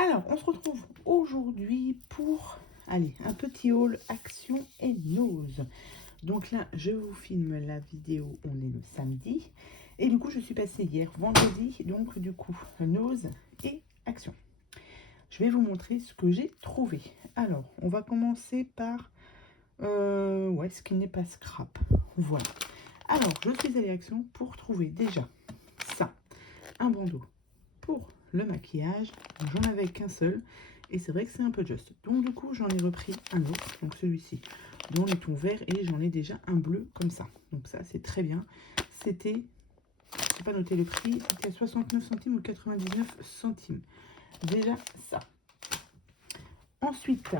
Alors, on se retrouve aujourd'hui pour, allez, un petit haul action et nose. Donc là, je vous filme la vidéo, on est le samedi. Et du coup, je suis passée hier, vendredi, donc du coup, nose et action. Je vais vous montrer ce que j'ai trouvé. Alors, on va commencer par, ce qui n'est pas scrap. Voilà. Alors, je suis allée à Action pour trouver déjà ça, un bandeau pour le maquillage. J'en avais qu'un seul et c'est vrai que c'est un peu juste. Donc du coup, j'en ai repris un autre, donc celui-ci, dont les tons verts, et j'en ai déjà un bleu comme ça. Donc ça, c'est très bien. C'était, je n'ai pas noté le prix, c'était 69 centimes ou 99 centimes. Déjà ça. Ensuite,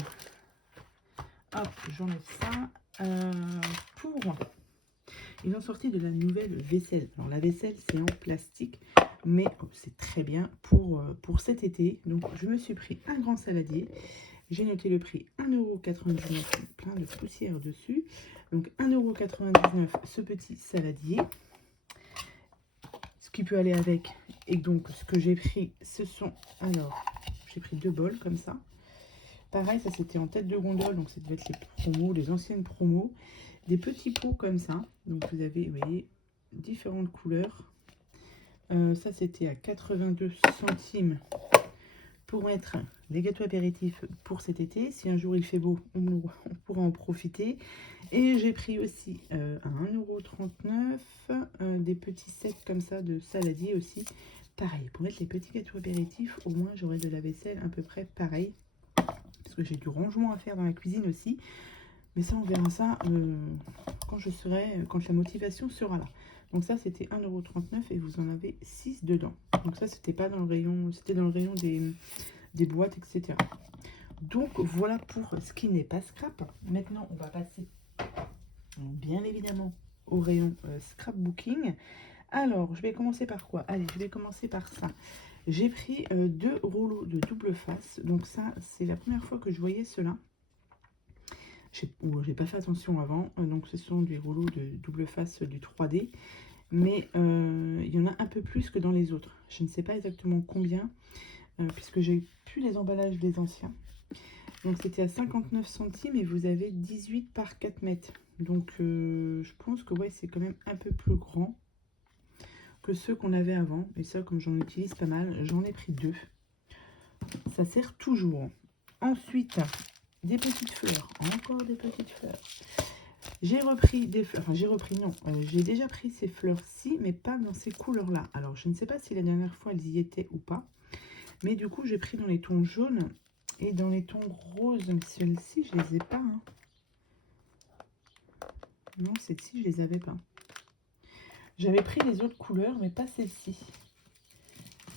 hop, j'enlève ça. Pour Ils ont sorti de la nouvelle vaisselle. Alors la vaisselle, c'est en plastique, mais c'est très bien pour cet été. Donc je me suis pris un grand saladier. J'ai noté le prix 1,99 €, plein de poussière dessus. Donc 1,99 € ce petit saladier. Ce qui peut aller avec. Et donc ce que j'ai pris, ce sont... Alors, j'ai pris 2 bols comme ça. Pareil, ça c'était en tête de gondole, donc ça devait être les promos, les anciennes promos. Des petits pots comme ça. Donc vous avez, vous voyez, différentes couleurs. Ça c'était à 82 centimes pour mettre les gâteaux apéritifs pour cet été. Si un jour il fait beau, on pourra en profiter. Et j'ai pris aussi à 1,39 € des petits sets comme ça de saladier aussi. Pareil, pour mettre les petits gâteaux apéritifs, au moins j'aurai de la vaisselle à peu près pareil. Parce que j'ai du rangement à faire dans la cuisine aussi. Mais ça, on verra ça quand la motivation sera là. Donc ça, c'était 1,39 € et vous en avez 6 dedans. Donc ça, c'était pas dans le rayon, c'était dans le rayon des boîtes, etc. Donc voilà pour ce qui n'est pas scrap. Maintenant, on va passer, bien évidemment, au rayon scrapbooking. Alors, je vais commencer par quoi? Allez, je vais commencer par ça. J'ai pris 2 rouleaux de double face. Donc ça, c'est la première fois que je voyais cela. J'ai pas fait attention avant, donc ce sont des rouleaux de double face du 3D, mais il y en a un peu plus que dans les autres. Je ne sais pas exactement combien, puisque j'ai plus les emballages des anciens. Donc c'était à 59 centimes et vous avez 18 par 4 mètres. Donc je pense que ouais, c'est quand même un peu plus grand que ceux qu'on avait avant. Et ça, comme j'en utilise pas mal, j'en ai pris 2. Ça sert toujours. Ensuite, des petites fleurs, encore des petites fleurs. J'ai repris des fleurs, enfin j'ai repris, non, j'ai déjà pris ces fleurs-ci, mais pas dans ces couleurs-là. Alors je ne sais pas si la dernière fois elles y étaient ou pas, mais du coup j'ai pris dans les tons jaunes et dans les tons roses. Mais celles-ci, je les ai pas. Hein. Non, celles-ci, je les avais pas. J'avais pris les autres couleurs, mais pas celles-ci.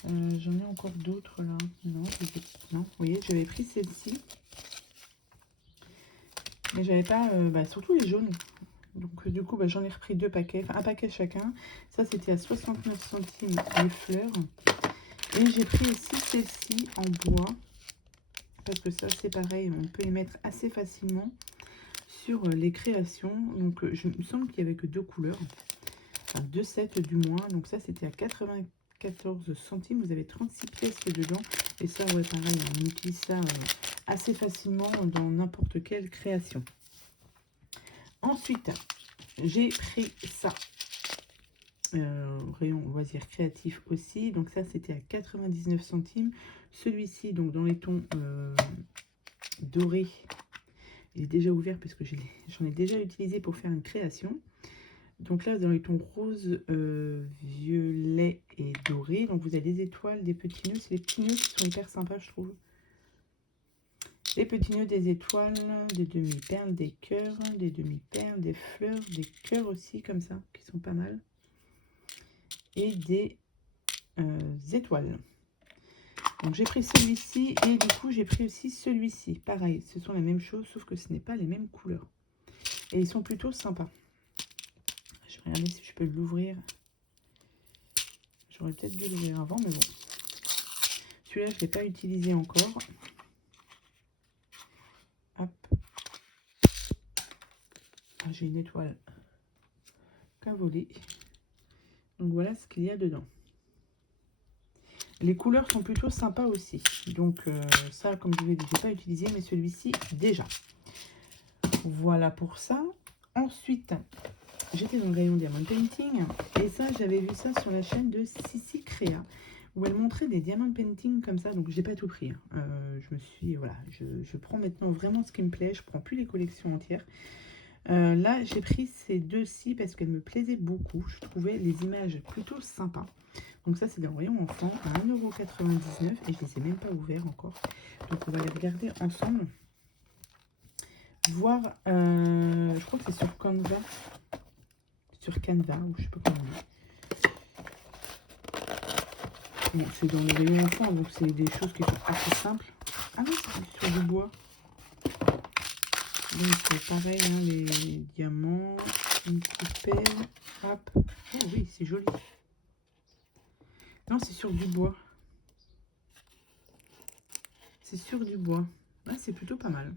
J'en ai encore d'autres là. Non, non, vous voyez, j'avais pris celles-ci. Mais j'avais pas, surtout les jaunes. Donc du coup, j'en ai repris 2 paquets, enfin un paquet chacun. Ça, c'était à 69 centimes les fleurs. Et j'ai pris aussi celle-ci en bois. Parce que ça, c'est pareil, on peut les mettre assez facilement sur les créations. Donc je me semble qu'il n'y avait que 2 couleurs. Enfin 2 sets du moins. Donc ça, c'était à 94 centimes. Vous avez 36 pièces dedans. Et ça, ouais, pareil, on utilise ça assez facilement dans n'importe quelle création. Ensuite, j'ai pris ça. Rayon loisirs créatifs aussi. Donc ça, c'était à 99 centimes. Celui-ci, donc dans les tons dorés, il est déjà ouvert puisque j'en ai déjà utilisé pour faire une création. Donc là, dans les tons rose, violet et doré. Donc vous avez des étoiles, des petits nœuds. C'est les petits nœuds qui sont hyper sympas, je trouve. Les petits nœuds, des étoiles, des demi-perles, des cœurs, des demi-perles, des fleurs, des cœurs aussi, comme ça, qui sont pas mal. Et des étoiles. Donc j'ai pris celui-ci et du coup j'ai pris aussi celui-ci. Pareil, ce sont la même chose, sauf que ce n'est pas les mêmes couleurs. Et ils sont plutôt sympas. Je vais regarder si je peux l'ouvrir. J'aurais peut-être dû l'ouvrir avant, mais bon. Celui-là, je ne l'ai pas utilisé encore. Hop. Ah, j'ai une étoile qu'a volée. Donc voilà ce qu'il y a dedans. Les couleurs sont plutôt sympas aussi. Donc ça, comme je vous l'ai dit, je n'ai pas utilisé, mais celui-ci déjà. Voilà pour ça. Ensuite, j'étais dans le rayon Diamond Painting. Et ça, j'avais vu ça sur la chaîne de Sissi Créa, où elle montrait des Diamond Painting comme ça. Donc, j'ai pas tout pris. Je me suis... Voilà, je prends maintenant vraiment ce qui me plaît. Je prends plus les collections entières. Là, j'ai pris ces deux-ci parce qu'elles me plaisaient beaucoup. Je trouvais les images plutôt sympas. Donc ça, c'est dans le rayon enfant à 1,99 € et je ne les ai même pas ouverts encore. Donc on va les regarder ensemble. Voir, je crois que c'est sur Canva. Sur Canva, ou je sais pas comment on dit. Bon, c'est dans le rayon enfant, donc c'est des choses qui sont assez simples. Ah oui, c'est sur du bois. Donc c'est pareil, hein, les diamants, une coupelle, hop. Oh oui, c'est joli. Non, c'est sur du bois. C'est sur du bois. Ah, c'est plutôt pas mal.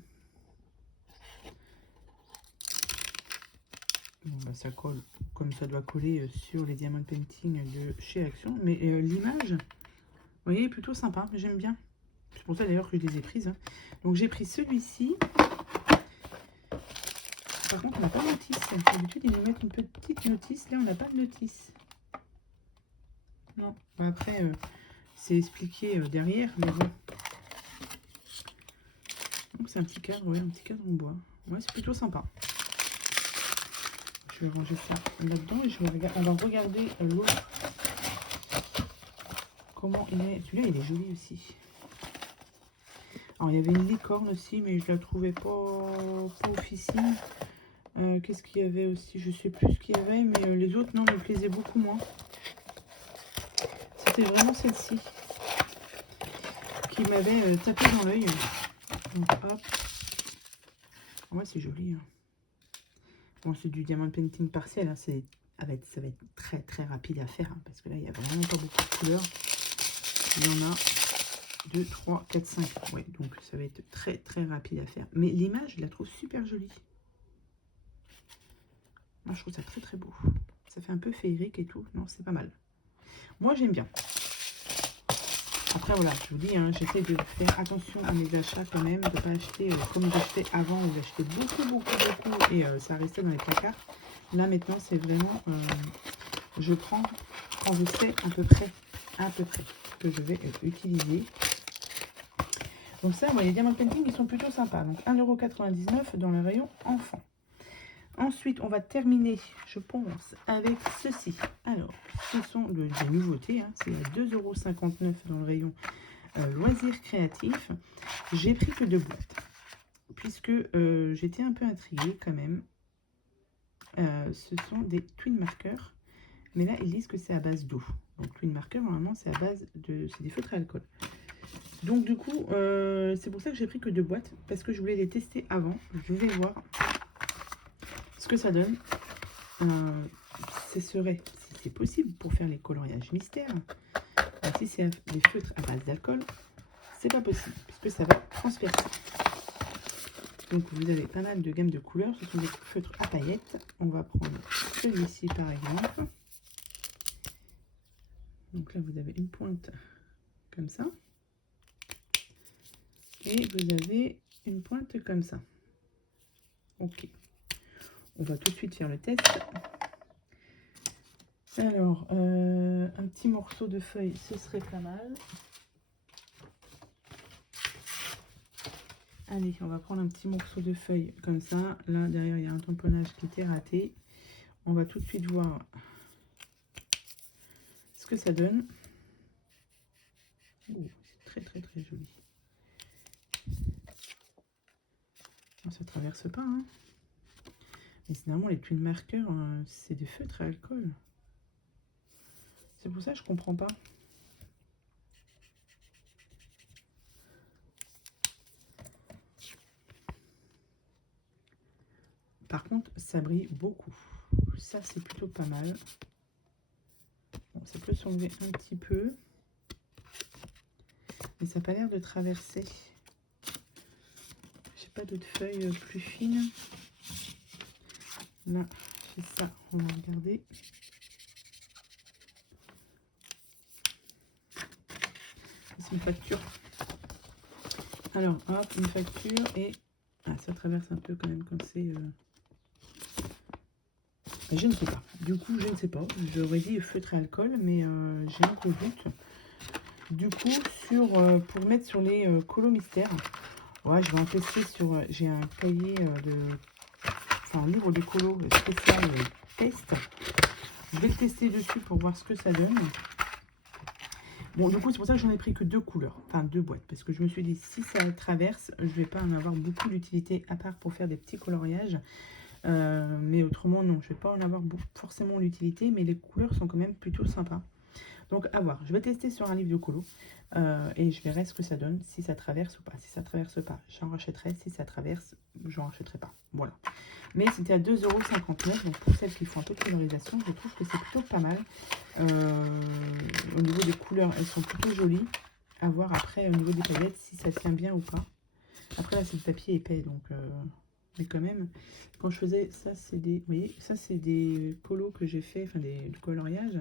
Bon, bah, ça colle comme ça doit coller sur les Diamond Painting de chez Action. Mais l'image, vous voyez, est plutôt sympa. J'aime bien. C'est pour ça d'ailleurs que je les ai prises. Hein. Donc j'ai pris celui-ci. Par contre, on n'a pas de notice. D'habitude, ils nous mettent une petite notice. Là, on n'a pas de notice. Non. Bah, après, c'est expliqué derrière. Mais bon. Donc c'est un petit cadre, ouais, un petit cadre en bois. Ouais, c'est plutôt sympa. Je vais ranger ça là-dedans et on va regarder l'autre. Comment il est. Celui-là, il est joli aussi. Alors, il y avait une licorne aussi, mais je la trouvais pas officine. Qu'est-ce qu'il y avait aussi? Je sais plus ce qu'il y avait, mais les autres, non, me plaisaient beaucoup moins. C'était vraiment celle-ci qui m'avait tapé dans l'œil. Donc, hop. Ouais, c'est joli. Hein. Bon, c'est du diamant painting partiel. Hein. Ça va être très très rapide à faire. Hein, parce que là, il n'y a vraiment pas beaucoup de couleurs. Il y en a 2, 3, 4, 5. Ouais, donc ça va être très très rapide à faire. Mais l'image, je la trouve super jolie. Moi, je trouve ça très très beau. Ça fait un peu féerique et tout. Non, c'est pas mal. Moi, j'aime bien. Après, voilà, je vous dis, hein, j'essaie de faire attention à mes achats quand même, de ne pas acheter comme j'achetais avant, où j'achetais beaucoup, et ça restait dans les placards. Là, maintenant, c'est vraiment, je prends quand je sais à peu près que je vais utiliser. Donc ça, les Diamond Painting, ils sont plutôt sympas. Donc 1,99 € dans le rayon enfant. Ensuite, on va terminer, je pense, avec ceci. Alors, ce sont des nouveautés. Hein, c'est 2,59 € dans le rayon loisirs créatifs. J'ai pris que 2 boîtes, puisque j'étais un peu intriguée quand même. Ce sont des twin markers, mais là, ils disent que c'est à base d'eau. Donc, twin marker, normalement, c'est à base de... c'est des feutres à alcool. Donc, du coup, c'est pour ça que j'ai pris que 2 boîtes, parce que je voulais les tester avant. Je vais voir ce que ça donne. Ce serait, si c'est possible, pour faire les coloriages mystères. Si c'est des feutres à base d'alcool, c'est pas possible, puisque ça va transpercer. Donc vous avez pas mal de gammes de couleurs. Ce sont des feutres à paillettes. On va prendre celui-ci par exemple. Donc là vous avez une pointe comme ça. Et vous avez une pointe comme ça. Ok. On va tout de suite faire le test. Alors, un petit morceau de feuille, ce serait pas mal. Allez, on va prendre un petit morceau de feuille comme ça. Là, derrière, il y a un tamponnage qui était raté. On va tout de suite voir ce que ça donne. Oh, c'est très, très, très joli. Ça traverse pas, hein. Mais finalement, les twin markers, c'est des feutres à alcool. C'est pour ça que je comprends pas. Par contre, ça brille beaucoup. Ça, c'est plutôt pas mal. Bon, ça peut s'enlever un petit peu. Mais ça n'a pas l'air de traverser. J'ai pas d'autres feuilles plus fines. Là, j'ai ça. On va regarder. une facture. Alors, hop, une facture et... Ah, ça traverse un peu quand même quand c'est... Je ne sais pas. Du coup, je ne sais pas. J'aurais dit feutre et alcool, mais j'ai un peu de doute. Du coup, sur, pour mettre sur les colos mystères, ouais, je vais en tester sur... j'ai un cahier enfin, un livre de colos spécial test. Je vais le tester dessus pour voir ce que ça donne. Bon, du coup, c'est pour ça que j'en ai pris que 2 couleurs, enfin 2 boîtes, parce que je me suis dit, si ça traverse, je vais pas en avoir beaucoup d'utilité, à part pour faire des petits coloriages. Mais autrement, non, je vais pas en avoir forcément l'utilité, mais les couleurs sont quand même plutôt sympas. Donc, à voir. Je vais tester sur un livre de colo et je verrai ce que ça donne, si ça traverse ou pas. Si ça traverse pas, j'en rachèterai. Si ça traverse, j'en rachèterai pas. Voilà. Mais c'était à 2,59 €. Donc, pour celles qui font un peu de colorisation, je trouve que c'est plutôt pas mal. Au niveau des couleurs, elles sont plutôt jolies. À voir après, au niveau des paillettes, si ça tient bien ou pas. Après, là, c'est le papier épais, donc... mais quand même, quand je faisais... Ça, c'est des... Vous voyez, ça, c'est des colos que j'ai fait, enfin, du coloriage.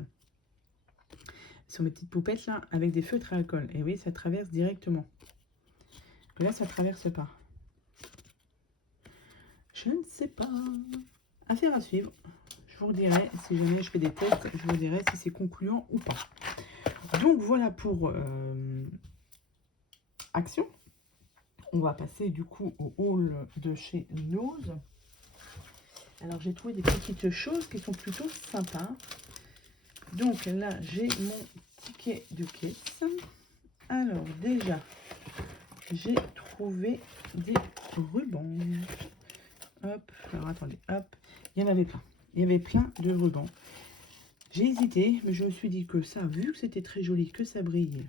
Sur mes petites poupettes, là, avec des feutres à alcool. Et oui, ça traverse directement. Que là, ça traverse pas. Je ne sais pas. Affaire à suivre. Je vous redirai, si jamais je fais des tests, je vous dirai si c'est concluant ou pas. Donc, voilà pour Action. On va passer, du coup, au haul de chez Nose. Alors, j'ai trouvé des petites choses qui sont plutôt sympas. Donc, là, j'ai mon ticket de caisse. Alors, déjà, j'ai trouvé des rubans. Hop, alors attendez, hop. Il y en avait plein. Il y avait plein de rubans. J'ai hésité, mais je me suis dit que ça, vu que c'était très joli, que ça brille,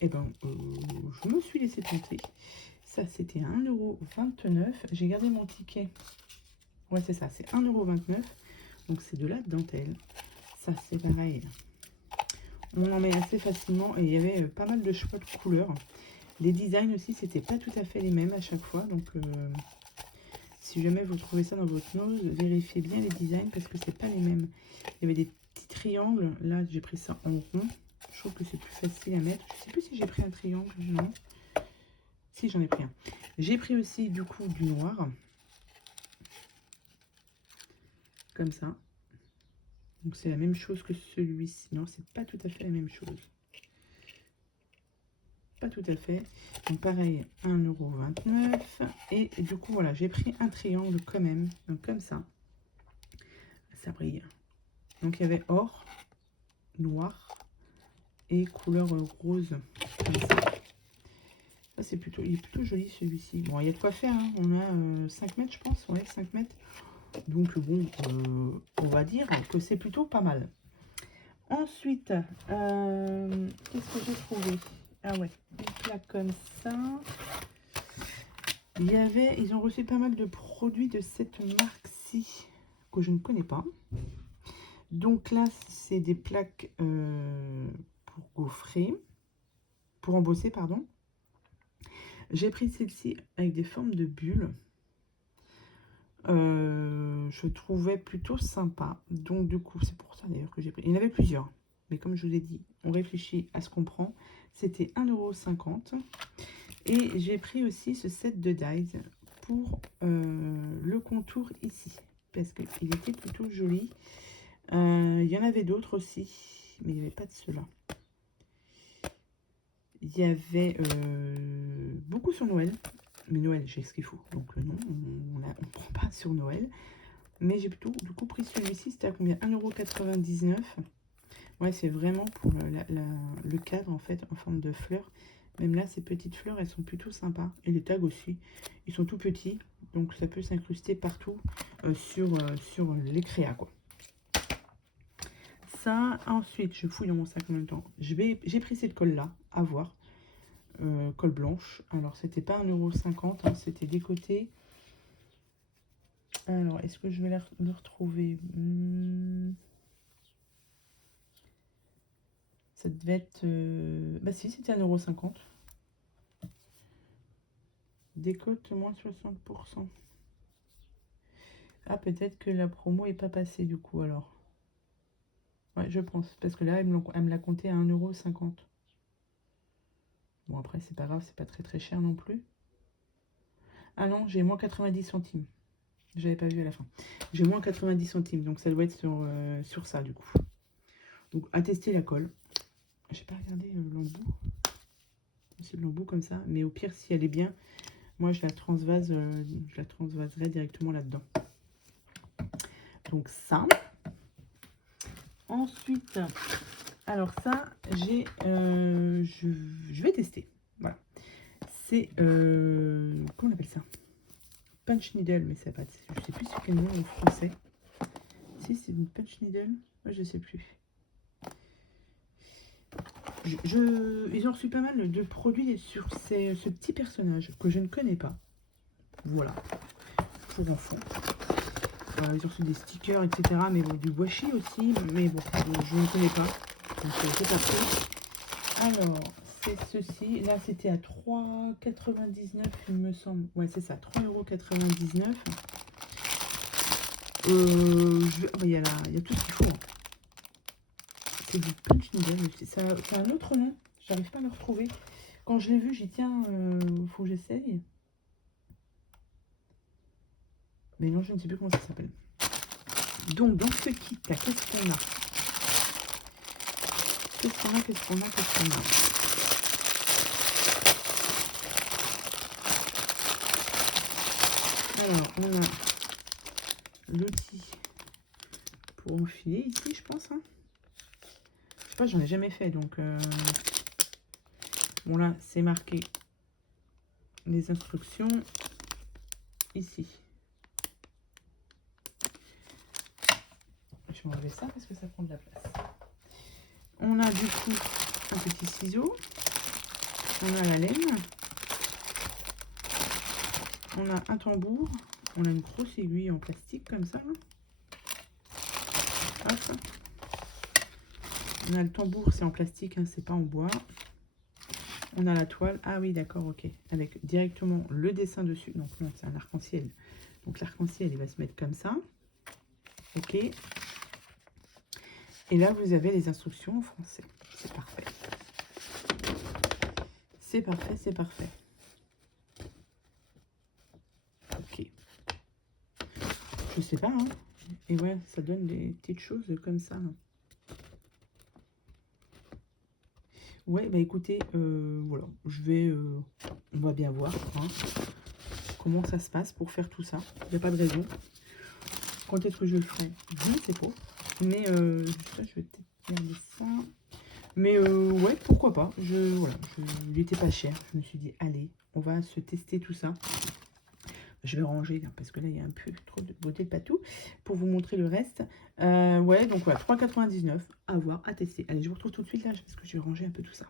eh ben, je me suis laissé tenter. Ça, c'était 1,29 €. J'ai gardé mon ticket. Ouais, c'est ça, c'est 1,29 €. Donc, c'est de la dentelle. Ça, c'est pareil. On en met assez facilement et il y avait pas mal de choix de couleurs. Les designs aussi, c'était pas tout à fait les mêmes à chaque fois. Donc, si jamais vous trouvez ça dans votre nose, vérifiez bien les designs parce que c'est pas les mêmes. Il y avait des petits triangles. Là, j'ai pris ça en rond. Je trouve que c'est plus facile à mettre. Je sais plus si j'ai pris un triangle. Non. Si, j'en ai pris un. J'ai pris aussi, du coup, du noir. Comme ça. Donc, c'est la même chose que celui-ci. Non, c'est pas tout à fait la même chose. Pas tout à fait. Donc, pareil, 1,29 €. Et du coup, voilà, j'ai pris un triangle quand même. Donc, comme ça. Ça brille. Donc, il y avait or, noir et couleur rose. Comme ça. Ça, c'est plutôt, il est plutôt joli celui-ci. Bon, il y a de quoi faire. Hein. On a 5 mètres, je pense. Ouais, 5 mètres. Donc, bon, on va dire que c'est plutôt pas mal. Ensuite, qu'est-ce que j'ai trouvé? Ah ouais, une plaque comme ça. Il y avait, ils ont reçu pas mal de produits de cette marque-ci que je ne connais pas. Donc là, c'est des plaques pour gaufrer, pour embosser, pardon. J'ai pris celle-ci avec des formes de bulles. Je trouvais plutôt sympa. Donc du coup, c'est pour ça d'ailleurs que j'ai pris. Il y en avait plusieurs. Mais comme je vous ai dit, on réfléchit à ce qu'on prend. C'était 1,50 €. Et j'ai pris aussi ce set de dies pour le contour ici. Parce qu'il était plutôt joli. Il y en avait d'autres aussi. Mais il n'y avait pas de ceux-là. Il y avait beaucoup sur Noël. Mais Noël, j'ai ce qu'il faut. Donc non, on ne prend pas sur Noël. Mais j'ai plutôt du coup pris celui-ci. C'était à combien? 1,99 €. Ouais, c'est vraiment pour le cadre en fait en forme de fleurs. Même là, ces petites fleurs, elles sont plutôt sympas. Et les tags aussi. Ils sont tout petits. Donc ça peut s'incruster partout sur les créas, quoi. Ça, ensuite, je fouille dans mon sac en même temps. J'ai pris cette colle-là, à voir. Colle blanche. Alors, c'était pas 1,50 €, hein, c'était des côtés. Alors, est-ce que je vais le retrouver? Ça devait être... Bah si, c'était 1,50 €. Décote moins 60%. Ah, peut-être que la promo est pas passée du coup, alors. Ouais, je pense. Parce que là, elle me l'a compté à 1,50 €. Bon, après, c'est pas grave, c'est pas très très cher non plus. Ah non, j'ai moins 90 centimes. J'avais pas vu à la fin. J'ai moins 90 centimes, donc ça doit être sur ça, du coup. Donc, à tester la colle. J'ai pas regardé l'embout. C'est de l'embout comme ça, mais au pire, si elle est bien, moi, je la transvaserai directement là-dedans. Donc, ça. Ensuite, alors ça, je vais tester. Voilà. C'est, comment on appelle ça? Punch needle, mais ça pas, je sais plus c'est quel nom en français. Si c'est une punch needle, moi je sais plus. Ils ont reçu pas mal de produits sur ce petit personnage que je ne connais pas. Voilà, pour enfants. Ils ont reçu des stickers, etc. Mais bon, du washi aussi, mais bon, je ne connais pas. Donc c'est parti. Alors, c'est ceci. Là, c'était à 3,99 il me semble. Ouais, c'est ça, 3,99 €. Il y a tout ce qu'il faut. C'est du punch needle. C'est un autre nom. J'arrive pas à le retrouver. Quand je l'ai vu, j'ai dit tiens, faut que j'essaye. Mais non, je ne sais plus comment ça s'appelle. Donc, dans ce kit là, qu'est-ce qu'on a? Qu'est-ce qu'on a Alors, on a l'outil pour enfiler ici, je pense. Hein. Je sais pas, j'en ai jamais fait, donc... Bon, là, c'est marqué les instructions ici. Je vais enlever ça parce que ça prend de la place. On a du coup un petit ciseau. On a la laine. On a un tambour. On a une grosse aiguille en plastique comme ça. Hop. On a le tambour, c'est en plastique, hein, c'est pas en bois. On a la toile. Ah oui, d'accord, ok. Avec directement le dessin dessus. Donc non, c'est un arc-en-ciel. Donc l'arc-en-ciel, il va se mettre comme ça. Ok. Et là, vous avez les instructions en français. C'est parfait. C'est parfait, c'est parfait. Ok. Je sais pas, hein. Et ouais, ça donne des petites choses comme ça. Ouais, bah écoutez, voilà. On va bien voir hein, comment ça se passe pour faire tout ça. Il n'y a pas de raison. Quand est-ce que je le ferai? Je ne sais pas. Mais ça, je vais peut-être garder ça. Mais ouais, pourquoi pas. Il était pas cher. Je me suis dit, allez, on va se tester tout ça. Je vais ranger parce que là, il y a un peu trop de beauté de patou pour vous montrer le reste. Ouais, donc voilà, 3,99 € à voir, à tester. Allez, je vous retrouve tout de suite là parce que je vais ranger un peu tout ça.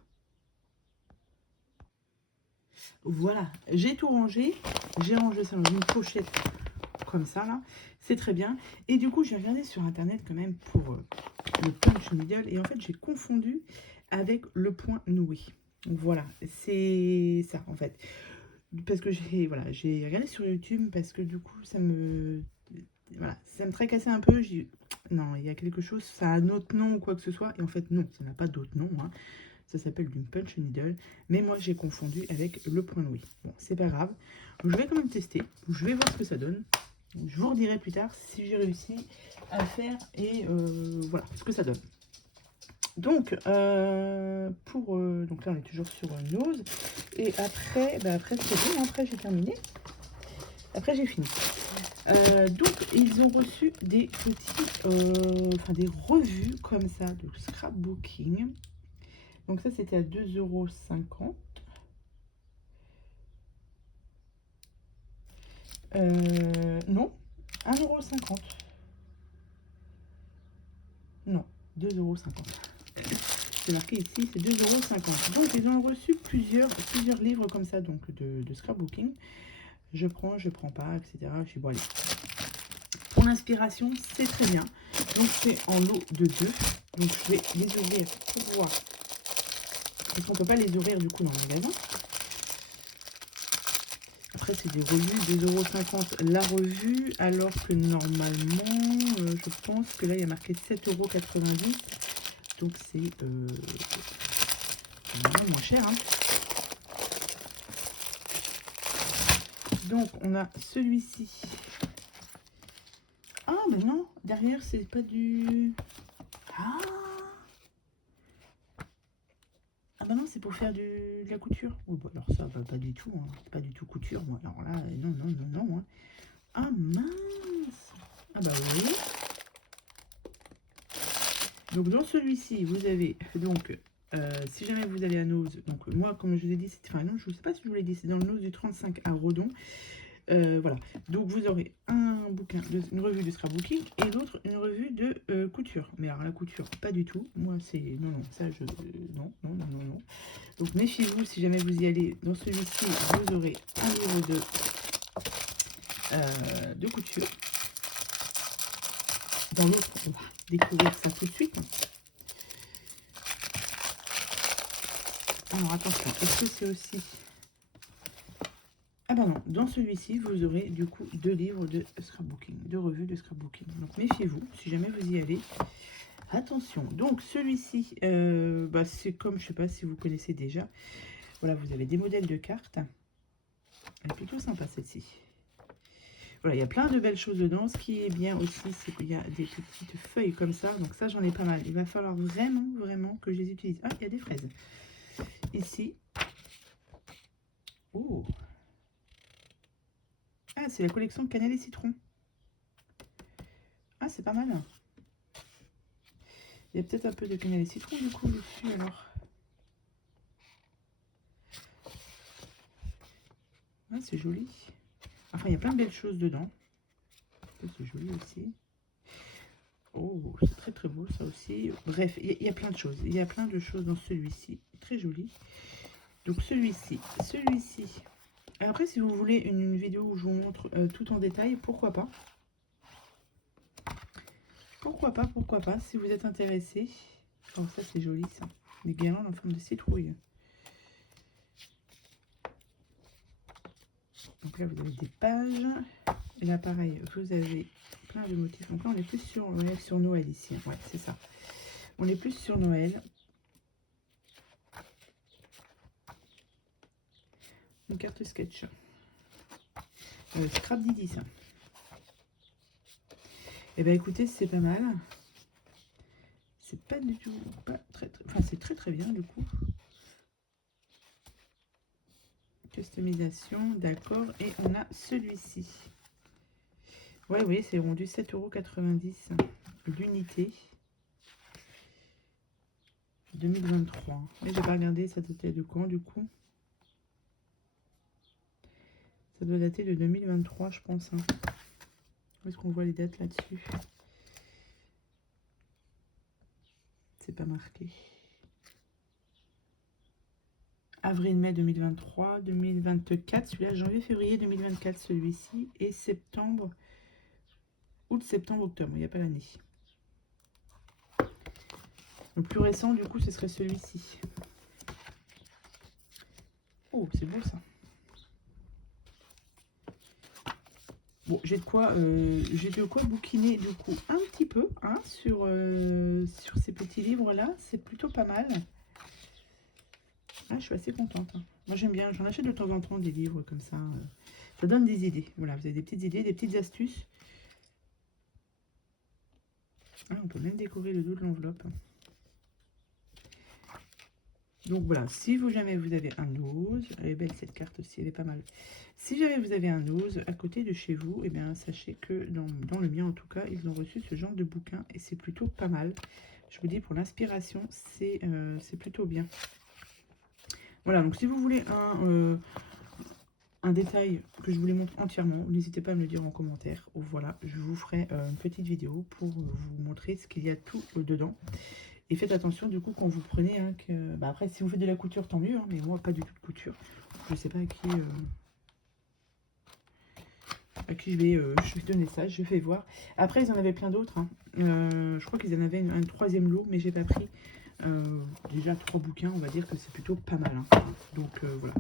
Voilà, j'ai tout rangé. J'ai rangé ça dans une pochette comme ça là. C'est très bien. Et du coup, j'ai regardé sur internet quand même pour le punch needle. Et en fait, j'ai confondu avec le point noué. Donc voilà, c'est ça en fait. Parce que j'ai regardé sur YouTube parce que du coup ça me tracassait un peu. Non, il y a quelque chose, ça a un autre nom ou quoi que ce soit. Et en fait non, ça n'a pas d'autre nom. Hein. Ça s'appelle du punch needle. Mais moi j'ai confondu avec le point noué. Bon, c'est pas grave. Je vais quand même tester. Je vais voir ce que ça donne. Je vous redirai plus tard si j'ai réussi à le faire et voilà ce que ça donne. Donc, donc là, on est toujours sur Nose. Et après, après c'est bon. Après, j'ai terminé. Après, j'ai fini. Donc, ils ont reçu des petits, des revues comme ça de scrapbooking. Donc ça, c'était à 2,50 €. Non, 1,50 €. Non, 2,50 €. C'est marqué ici, c'est 2,50 €. Donc, ils ont reçu plusieurs livres comme ça, donc de scrapbooking. Je prends pas, etc. Je suis bon, allez. Pour l'inspiration, c'est très bien. Donc, c'est en lot de 2. Donc, je vais les ouvrir pour voir. Parce qu'on ne peut pas les ouvrir du coup dans le magasin. Après, c'est des revues, 2,50 € la revue. Alors que normalement, je pense que là, il y a marqué 7,90 €. Donc, c'est moins cher. Hein. Donc, on a celui-ci. Ah, ben non, derrière, c'est pas du... Ah, ah bah non, c'est pour faire de la couture. Oh, bah alors ça, bah, pas du tout, hein. Pas du tout couture, moi. Alors là, non, non, non, non. Hein. Ah mince. Ah bah oui. Donc dans celui-ci, vous avez donc si jamais vous allez à Nose, donc moi comme je vous ai dit, enfin non, je ne sais pas si je vous l'ai dit, c'est dans le Nose du 35 à Redon. Voilà, donc vous aurez un bouquin, une revue de scrapbooking et l'autre une revue de couture. Mais alors la couture, pas du tout. Moi c'est non, non, ça je non, non, non, non, non. Donc méfiez-vous si jamais vous y allez. Dans celui-ci, vous aurez un livre de couture. Dans l'autre, on va découvrir ça tout de suite. Alors attention, est-ce que c'est aussi... Ah ben non, dans celui-ci, vous aurez du coup 2 livres de scrapbooking, 2 revues de scrapbooking. Donc méfiez-vous, si jamais vous y allez. Attention, donc celui-ci, bah, c'est comme, je sais pas si vous connaissez déjà. Voilà, vous avez des modèles de cartes. Elle est plutôt sympa celle-ci. Voilà, il y a plein de belles choses dedans. Ce qui est bien aussi, c'est qu'il y a des petites feuilles comme ça. Donc ça, j'en ai pas mal. Il va falloir vraiment, vraiment que je les utilise. Ah, il y a des fraises. Ici. Oh. Ah, c'est la collection cannelle et citron. Ah, c'est pas mal. Il y a peut-être un peu de cannelle et citron du coup dessus alors. Ah, c'est joli. Enfin, il y a plein de belles choses dedans. C'est joli aussi. Oh, c'est très très beau ça aussi. Bref, il y a plein de choses. Il y a plein de choses dans celui-ci. Très joli. Donc celui-ci, celui-ci. Après, si vous voulez une vidéo où je vous montre tout en détail, pourquoi pas. Pourquoi pas, si vous êtes intéressé. Oh, ça c'est joli ça. Des guirlandes en forme de citrouille. Donc là, vous avez des pages. Et là, pareil, vous avez plein de motifs. Donc là, on est plus sur Noël ici. Ouais, c'est ça. On est plus sur Noël. Une carte sketch. Scrap Didi, ça. Eh bien, écoutez, c'est pas mal. C'est pas du tout... Pas très, très, enfin, c'est très très bien, du coup. Customisation, d'accord. Et on a celui-ci. Ouais, oui, c'est rendu 7,90 € l'unité. 2023. Mais j'ai pas regardé, ça datait de quand, du coup? Ça doit dater de 2023, je pense. Hein. Où est-ce qu'on voit les dates là-dessus? C'est pas marqué. Avril-mai 2023, 2024, celui-là, janvier-février 2024, celui-ci, et septembre, août, septembre, octobre, il n'y a pas l'année. Le plus récent, du coup, ce serait celui-ci. Oh, c'est beau ça. Bon, j'ai de quoi bouquiner du coup un petit peu hein, sur ces petits livres-là. C'est plutôt pas mal. Ah, je suis assez contente. Hein. Moi, j'aime bien. J'en achète de temps en temps des livres comme ça. Ça donne des idées. Voilà, vous avez des petites idées, des petites astuces. Ah, on peut même décorer le dos de l'enveloppe. Donc voilà, si jamais vous avez un Nose, elle est belle cette carte aussi, elle est pas mal. Si jamais vous avez un Nose à côté de chez vous, eh bien sachez que dans le mien en tout cas, ils ont reçu ce genre de bouquin et c'est plutôt pas mal. Je vous dis pour l'inspiration, c'est plutôt bien. Voilà, donc si vous voulez un détail que je vous les montre entièrement, n'hésitez pas à me le dire en commentaire. Voilà, je vous ferai une petite vidéo pour vous montrer ce qu'il y a tout dedans. Et faites attention du coup quand vous prenez, hein, que... Bah, après si vous faites de la couture tant mieux, hein, mais moi pas du tout de couture. Je sais pas à qui je vais donner ça, je vais voir. Après ils en avaient plein d'autres, hein. Je crois qu'ils en avaient un troisième lot, mais j'ai pas pris. Déjà 3 bouquins, on va dire que c'est plutôt pas mal. Hein. Donc voilà.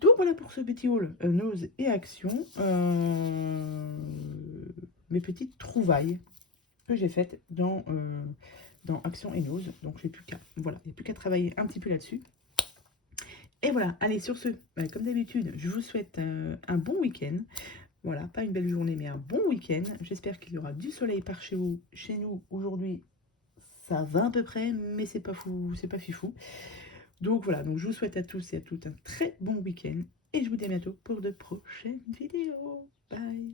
Donc voilà pour ce petit haul Nose et Action. Mes petites trouvailles que j'ai faites dans Action et Nose. Donc j'ai plus qu'à voilà, il n'y a plus qu'à travailler un petit peu là-dessus. Et voilà, allez, sur ce, comme d'habitude, je vous souhaite un bon week-end. Voilà, pas une belle journée, mais un bon week-end. J'espère qu'il y aura du soleil par chez vous. Chez nous, aujourd'hui, ça va à peu près, mais c'est pas fou, c'est pas fifou. Donc voilà, donc je vous souhaite à tous et à toutes un très bon week-end. Et je vous dis à bientôt pour de prochaines vidéos. Bye!